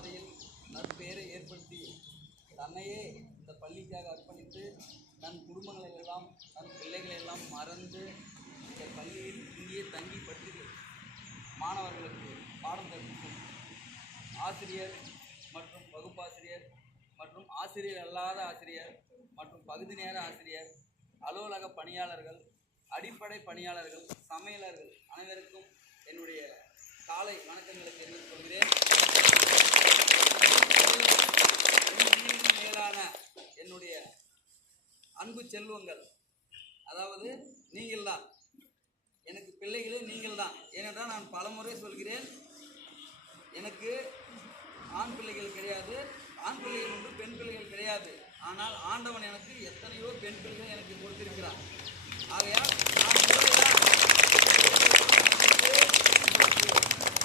பாதையில் நற்பெயரை ஏற்படுத்தி தன்னையே இந்த பள்ளிக்காக அர்ப்பணித்து தன் குடும்பங்களை எல்லாம் தன் பிள்ளைகளை எல்லாம் மறந்து இந்த பள்ளியில் இங்கேயே தங்கி பற்றி மாணவர்களுக்கு பாடம் கற்பிக்கும் ஆசிரியர் மற்றும் வகுப்பாசிரியர் மற்றும் ஆசிரியர் அல்லாத ஆசிரியர் மற்றும் பகுதி நேர ஆசிரியர், அலுவலக பணியாளர்கள், அடிப்படை பணியாளர்கள், சமையலர்கள் அனைவருக்கும் என்னுடைய காலை வணக்கங்களை தெரிவித்துக் கொள்கிறேன். மேலான என்னுடைய அன்பு செல்வங்கள், அதாவது நீங்கள்தான் எனக்கு பிள்ளைகளே, நீங்கள்தான். ஏனென்றால் நான் பலமுறை சொல்கிறேன், எனக்கு ஆண் பிள்ளைகள் கிடையாது, ஆண் பிள்ளைகள் உண்டு, பெண் பிள்ளைகள் கிடையாது. ஆனால் ஆண்டவன் எனக்கு எத்தனையோ பெண் பிள்ளைகள் எனக்கு கொடுத்திருக்கிறார். ஆகையால் நான்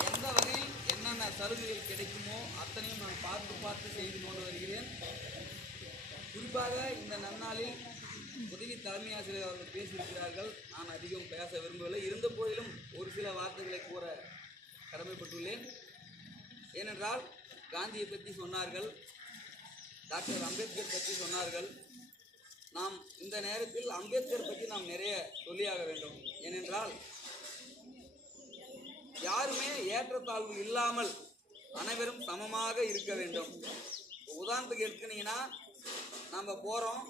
எந்த வகையில் என்னென்ன சலுகைகள் கிடைக்குமோ அத்தனையும் நான் பார்த்து செய்து கொண்டு வருகிறேன். குறிப்பாக இந்த நன்னாளில் உதவி தலைமை ஆசிரியர் அவர்கள் பேசியிருக்கிறார்கள். நான் அதிகம் பேச விரும்பவில்லை. இருந்த போதிலும் ஒரு சில வார்த்தைகளை கூற கடமைப்பட்டுள்ளேன். ஏனென்றால் காந்தியை பற்றி சொன்னார்கள், டாக்டர் அம்பேத்கர் பற்றி சொன்னார்கள். நாம் இந்த நேரத்தில் அம்பேத்கர் பற்றி நாம் நிறைய சொல்லியாக வேண்டும். ஏனென்றால் யாருமே ஏற்றத்தாழ்வு இல்லாமல் அனைவரும் சமமாக இருக்க வேண்டும். உதாரணத்துக்கு எடுத்துக்கிட்டீங்கன்னா, நம்ம போகிறோம்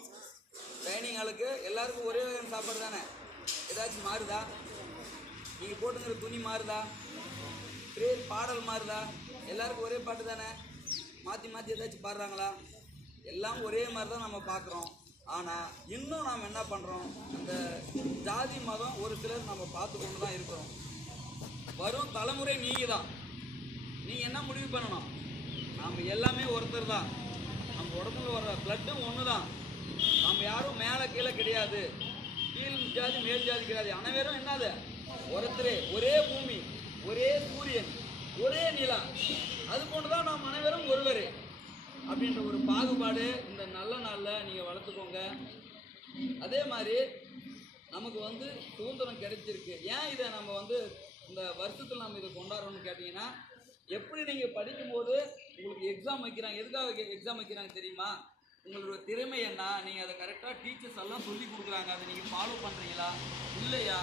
டைனிங் ஹாலுக்கு, எல்லாருக்கும் ஒரே வகையான சாப்பாடு தானே. ஏதாச்சும் மாறுதா? நீங்கள் போட்டுங்கிற துணி மாறுதா? பாடல் மாறுதா? எல்லாருக்கும் ஒரே பாட்டு தானே. மாற்றி ஏதாச்சும் பாடுறாங்களா? எல்லாம் ஒரே மாதிரி தான் நம்ம பார்க்குறோம். ஆனால் இன்னும் நாம் என்ன பண்ணுறோம், அந்த ஜாதி மதம் ஒரு சிலர் நம்ம பார்த்து கொண்டு தான் இருக்கிறோம். வரும் தலைமுறை நீங்கள் தான். நீங்கள் என்ன முடிவு பண்ணணும், நாம் எல்லாமே ஒருத்தர் தான். நம்ம உடம்புல வர பிளட்டும் ஒன்று தான். நம்ம யாரும் மேலே கீழே கிடையாது, கீழ் ஜாதி மேல் ஜாதி கிடையாது. அனைவரும் என்னது ஒருத்தரே, ஒரே பூமி, ஒரே சூரியன், ஒரே நிலா. அது போன்று தான் நாம் அனைவரும் ஒருவரே அப்படின்ற ஒரு பாகுபாடு இந்த நல்ல நாளில் நீங்கள் வளர்த்துக்கோங்க. அதே மாதிரி நமக்கு சுதந்திரம் கிடைச்சிருக்கு. ஏன் இதை நம்ம இந்த வருஷத்தில் நம்ம இதை கொண்டாடுறோம்னு கேட்டிங்கன்னா, எப்படி நீங்கள் படிக்கும்போது உங்களுக்கு எக்ஸாம் வைக்கிறாங்க, எதுக்காக எக்ஸாம் வைக்கிறாங்க தெரியுமா? உங்களோட திறமை என்ன, நீங்கள் அதை கரெக்டாக டீச்சர்ஸ் எல்லாம் சொல்லி கொடுக்குறாங்க, அதை நீங்கள் ஃபாலோ பண்ணுறீங்களா இல்லையா,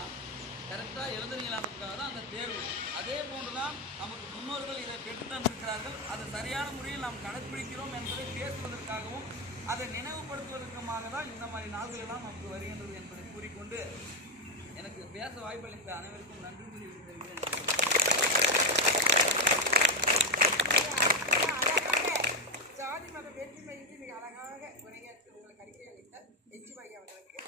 கரெக்டாக எழுதுறீங்களான்றதுக்காக தான் அந்த தேர்வு. அதே போன்று தான் நமக்கு முன்னோர்கள் இதை பெற்று தந்திருக்கிறார்கள். அதை சரியான முறையில் நாம் கடைப்பிடிக்கிறோம் என்பதை பேசுவதற்காகவும் அதை நினைவுபடுத்துவதற்குமாக தான் இந்த மாதிரி நாள்களெல்லாம் நமக்கு வருகின்றது என்பதை கூறிக்கொண்டு எனக்கு பேச வாய்ப்பளித்த அனைவருக்கும் நன்றி தெரிவிக்கிறேன். ஜாதி மத வேற்றுமையின்றி மிக அழகாக உரையாற்றி உங்களுக்கு அறிக்கை அளித்த எச்சி அவர்களுக்கு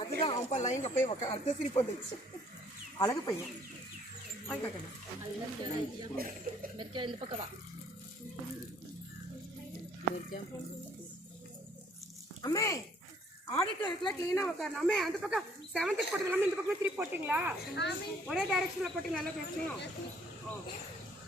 அதுதான் அவன் பா லைங்க போய் அடுத்த சிரிப்பு வந்துச்சு. அழகு பையன் இந்த பக்கம் வா. அம்மே ஆடிட்டோரியத்துல கிளீனா உட்காரணும். அம்மே அந்த பக்கம் 7th போட்டது இல்லாமல் இந்த பக்கமே திருப்பி போட்டிங்களா? ஒரே டைரக்ஷன்ல போட்டிங்க. நல்லா பேசணும்.